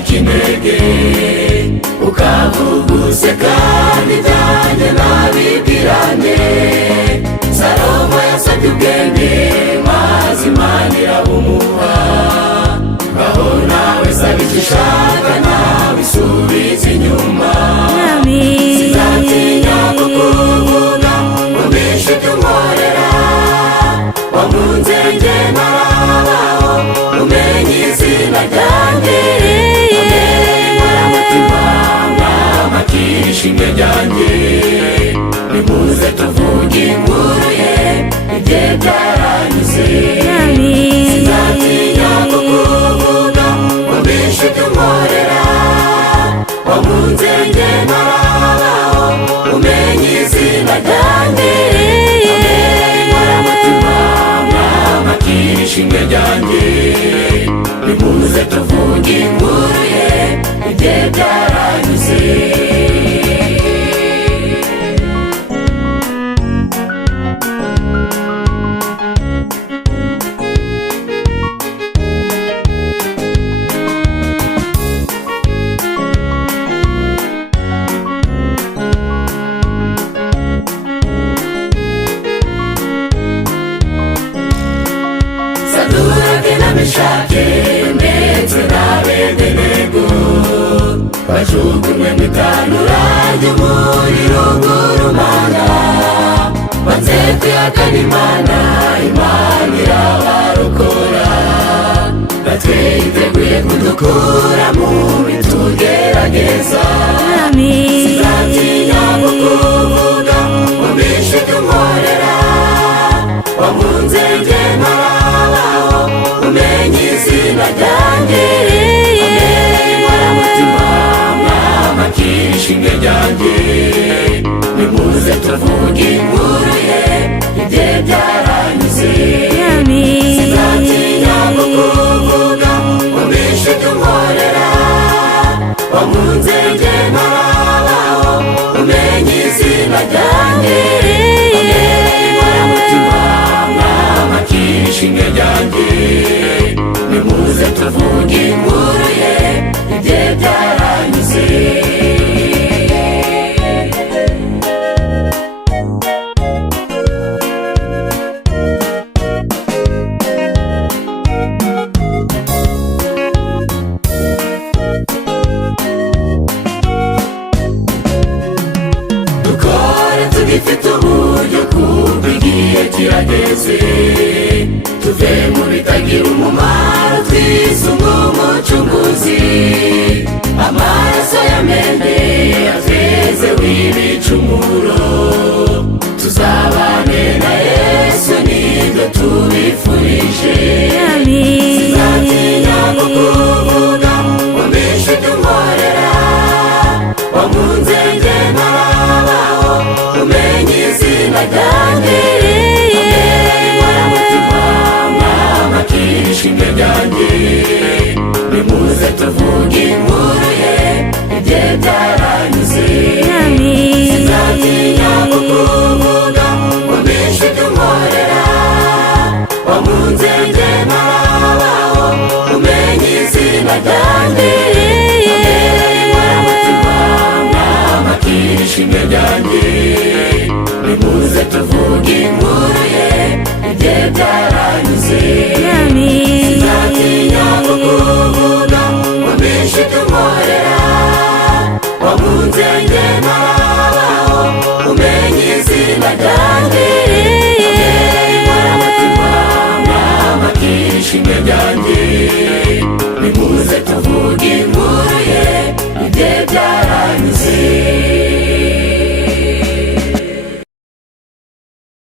ntacike intege, ukavuga useka n'ibyanjye ntabibwirane. Salomo yasabye ubwenge maze Imana irabumuha. Ngaho nawe saba icyo ushaka ntabisubize inyuma. Sinzatinya kukuvuga ngo mbishe ibyo unkorera. Wankunze njye ntarabaho, umenye izina ryanjye. Wambereye inkoramutima, mwamakira ishimwe ryanjye. Nimuze tuvuge inkuru ye, ibye byaranyuze. Sinzatinya kukuvuga ngo mbishe ibyo unkorera. Wankunze njye ntarabaho, umenye izina ryanjye. Wambereye inkoramutima, mwamakira ishimwe ryanjye. Nimuze tuvuge inkuru ye, ibye byaranyuze. Sadurake na Meshake ndetse n'Abedenego bajugunywe mu itanura ry'umuriro ugurumana. Banze kwihakana Imana, Imana irabarokora. Natwe yiteguye kudukura mu bitugerageza. Sinzatinya kukuvuga ngo mbishe ibyo unkorera. Wankunze njye ntarabaho, umenye izina ryanjye. Wambereye inkoramutima, mwamakira ishimwe ryanjye. Nimuze tuvuge inkuru ye, ibye byaranyuze. Sinzatinya kukuvuga ngo mbishe ibyo unkorera. Wankunze njye ntarabaho, umenye izina ryanjye. Wambereye inkoramutima, mwamakira ishimwe ryanjye. Nimuze tuvuge inkuru ye, ibye byaranyuze. Dukore tugifite uburyo kuko igihe kirageze. Tuve mu bitagira umumaro twisunge umucunguzi. Amaraso yameneye atwezeho ibicumuro. Tuzabane na Yesu nibyo tubifurije. Sinzatinya kukuvuga ngo mbishe ibyo unkorera. Wankunze njye ntarabaho, umenye izina ryanjye. Wambereye inkoramutima, mwamakira ishimwe ryanjye. Nimuze tuvuge inkuru ye, ibye byaranyuze. Sinzatinya kukuvuga ngo mbishe ibyo unkorera. Wankunze njye ntarabaho, umenye izina ryanjye. Wambereye inkoramutima, mwamakira ishimwe ryanjye. Nimuze tuvuge inkuru ye, ibye byaranyuze. Sinzatinya kukuvuga ngo mbishe ibyo unkorera. Wankunze njye ntarabaho, umenye izina ryanjye. Wambereye inkoramutima, mwamakira ishimwe ryanjye.